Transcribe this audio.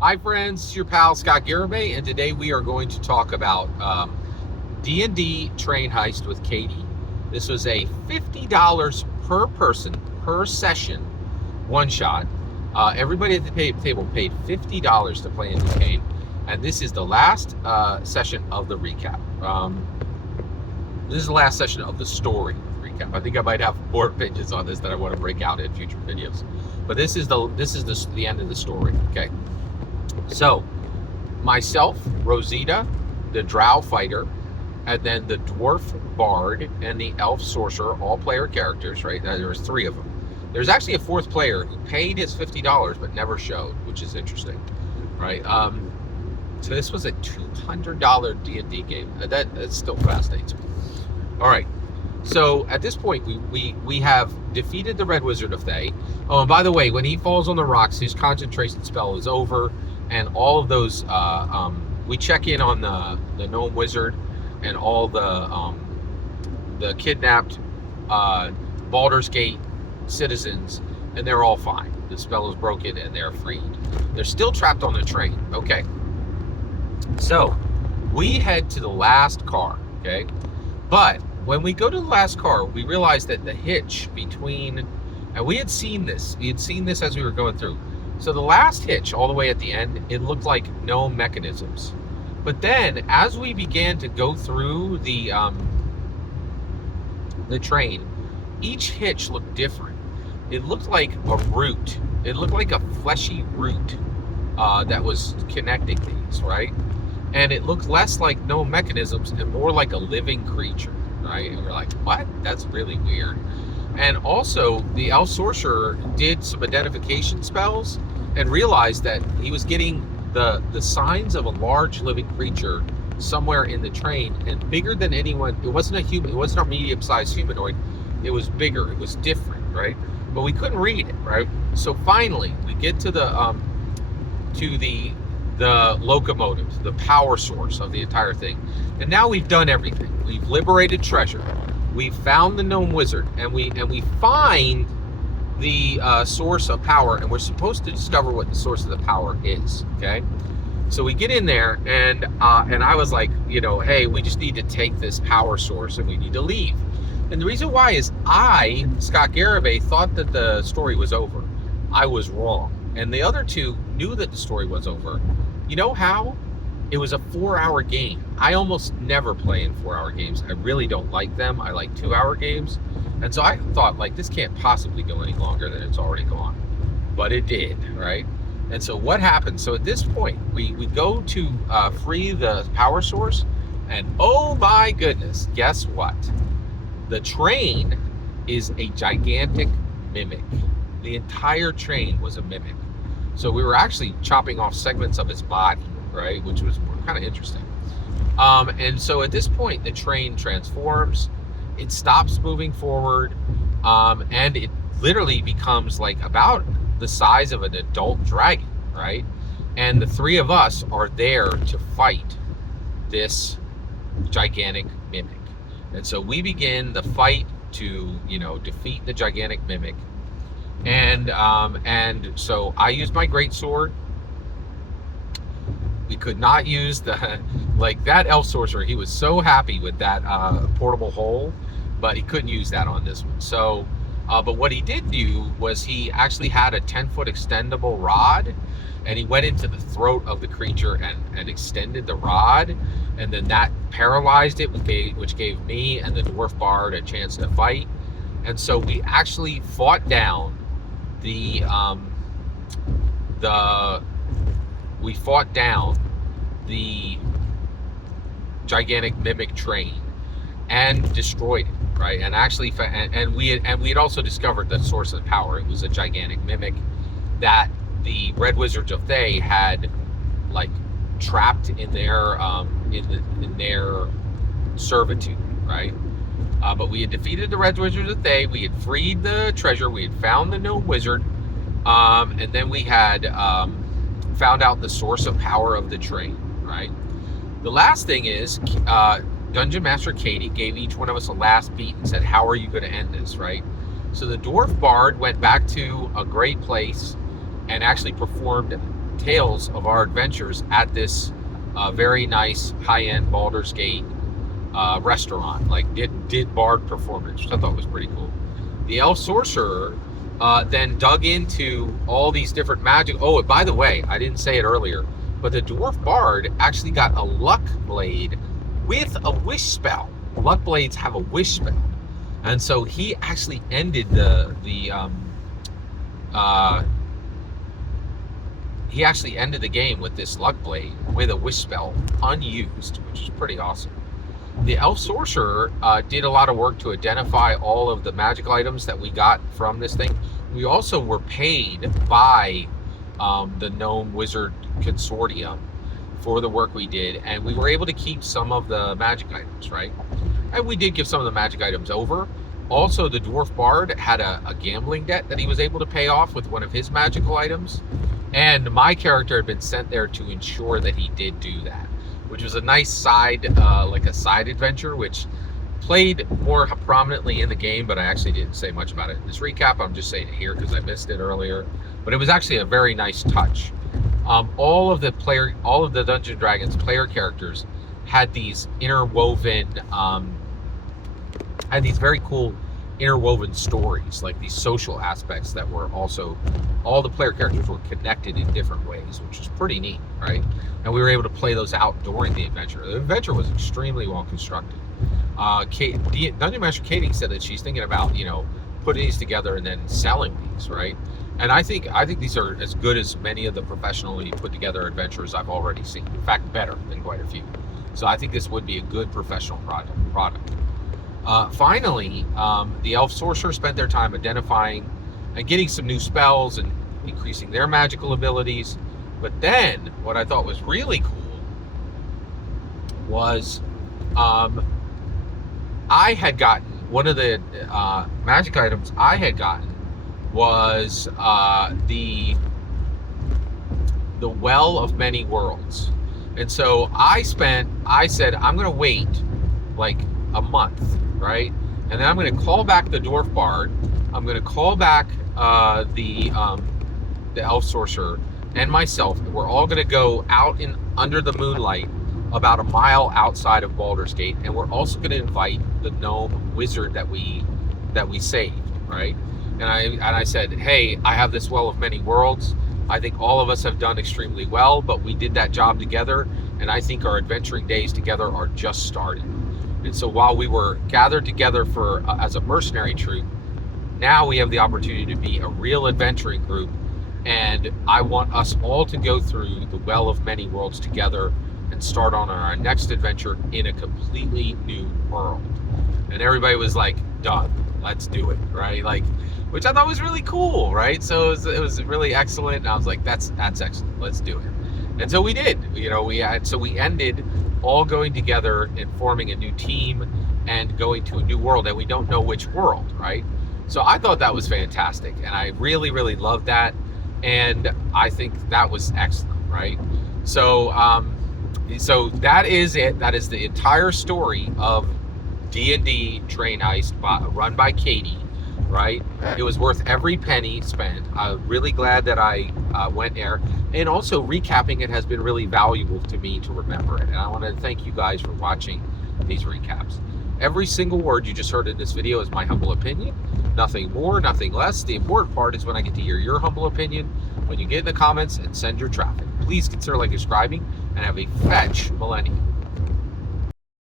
Hi friends, it's your pal Scott Garibay, and today we are going to talk about D&D Train Heist with Katie. This was a $50 per person, per session, one shot. Everybody at the table paid $50 to play in this game, and this is the last session of the recap. This is the last session of the story recap. I think I might have more pages on this that I want to break out in future videos, but this is the end of the story. Okay. So, myself, Rosita, the drow fighter, and then the dwarf bard and the elf sorcerer, all player characters, right? There's three of them. There's actually a fourth player who paid his $50 but never showed, which is interesting, right? So this was a $200 D&D game. That still fascinates me. All right. So at this point, we have defeated the Red Wizard of Thay. Oh, and by the way, when he falls on the rocks, his concentration spell is over. And all of those, we check in on the gnome wizard and all the kidnapped Baldur's Gate citizens, and they're all fine. The spell is broken and they're freed. They're still trapped on the train. Okay. So we head to the last car. Okay. But when we go to the last car, we realize that the hitch between, and we had seen this as we were going through. So the last hitch, all the way at the end, it looked like no mechanisms. But then, as we began to go through the train, each hitch looked different. It looked like a root. It looked like a fleshy root that was connecting these, right? And it looked less like no mechanisms and more like a living creature, right? And we're like, what? That's really weird. And also, the elf sorcerer did some identification spells and realized that he was getting the signs of a large living creature somewhere in the train, and bigger than anyone. It wasn't a human. It wasn't a medium-sized humanoid. It was bigger. It was different, right? But we couldn't read it, right? So finally, we get to the locomotive, the power source of the entire thing, and now we've done everything. We've liberated treasure. We found the gnome wizard, and we find the source of power, and we're supposed to discover what the source of the power is. Okay, so we get in there, and I was like, hey, we just need to take this power source, and we need to leave. And the reason why is I, Scott Garibay, thought that the story was over. I was wrong, and the other two knew that the story was over. You know how? It was a 4-hour game. I almost never play in 4-hour games. I really don't like them. I like 2-hour games. And so I thought, like, this can't possibly go any longer than it's already gone. But it did, right? And so what happened? So at this point, we go to free the power source. And oh my goodness, guess what? The train is a gigantic mimic. The entire train was a mimic. So we were actually chopping off segments of its body, right? Which was kind of interesting. And so at this point, the train transforms, it stops moving forward, and it literally becomes like about the size of an adult dragon, right? And the three of us are there to fight this gigantic mimic. And so we begin the fight to, defeat the gigantic mimic. And so I used my greatsword. We could not use that elf sorcerer. He was so happy with that portable hole, but he couldn't use that on this one. So, but what he did do was he actually had a 10-foot extendable rod, and he went into the throat of the creature and extended the rod, and then that paralyzed it, which gave me and the dwarf bard a chance to fight. And so we actually fought down the gigantic mimic train and destroyed it, right? And actually, and we had also discovered the source of power. It was a gigantic mimic that the Red Wizards of Thay had, like, trapped in their in their servitude, right? But we had defeated the Red Wizards of Thay. We had freed the treasure. We had found the gnome wizard, and then we had found out the source of power of the train, right? The last thing is, Dungeon Master Katie gave each one of us a last beat and said, how are you going to end this, right? So the Dwarf Bard went back to a great place and actually performed tales of our adventures at this very nice high-end Baldur's Gate restaurant. Like did bard performance, which I thought was pretty cool. The elf sorcerer then dug into all these different magic. Oh, and by the way, I didn't say it earlier, but the dwarf bard actually got a luck blade with a wish spell. Luck blades have a wish spell, and so he actually ended he actually ended the game with this luck blade with a wish spell unused, which is pretty awesome. The elf sorcerer did a lot of work to identify all of the magical items that we got from this thing. We also were paid by the Gnome Wizard Consortium for the work we did, and we were able to keep some of the magic items, right? And we did give some of the magic items over. Also, the dwarf bard had a gambling debt that he was able to pay off with one of his magical items, and my character had been sent there to ensure that he did do that, which was a nice side, like a side adventure, which played more prominently in the game, but I actually didn't say much about it in this recap. I'm just saying it here because I missed it earlier, but it was actually a very nice touch. All of the Dungeons & Dragons player characters had these interwoven, had these very cool interwoven stories, like these social aspects that were also, all the player characters were connected in different ways, which is pretty neat, right? And we were able to play those out during the adventure. The adventure was extremely well constructed. Dungeon Master Katie said that she's thinking about, putting these together and then selling these, right? And I think these are as good as many of the professionally put together adventures I've already seen. In fact, better than quite a few. So I think this would be a good professional product. Finally, the elf sorcerer spent their time identifying and getting some new spells and increasing their magical abilities. But then, what I thought was really cool was I had gotten one of the magic items I had gotten was the Well of Many Worlds. And so I said, I'm going to wait like a month, right? And then I'm going to call back the dwarf bard. I'm going to call back the elf sorcerer and myself. And we're all going to go out under the moonlight about a mile outside of Baldur's Gate, and we're also going to invite the gnome wizard that we saved, right? And I said, hey, I have this Well of Many Worlds. I think all of us have done extremely well, but we did that job together, and I think our adventuring days together are just starting. And so while we were gathered together for as a mercenary troop, now we have the opportunity to be a real adventuring group, and I want us all to go through the Well of Many Worlds together and start on our next adventure in a completely new world. And everybody was like, done, let's do it, right? Like, which I thought was really cool, right? So it was really excellent, and I was like, that's excellent, let's do it. And so we did. We ended all going together and forming a new team and going to a new world, and we don't know which world, right? So I thought that was fantastic, and I really, really loved that, and I think that was excellent, right? So so that is it. That is the entire story of D&D Train Heist run by Katie, right? It was worth every penny spent. I'm really glad that I went there. And also recapping it has been really valuable to me to remember it. And I want to thank you guys for watching these recaps. Every single word you just heard in this video is my humble opinion. Nothing more, nothing less. The important part is when I get to hear your humble opinion, when you get in the comments and send your traffic. Please consider like, subscribing, and have a fetch millennium.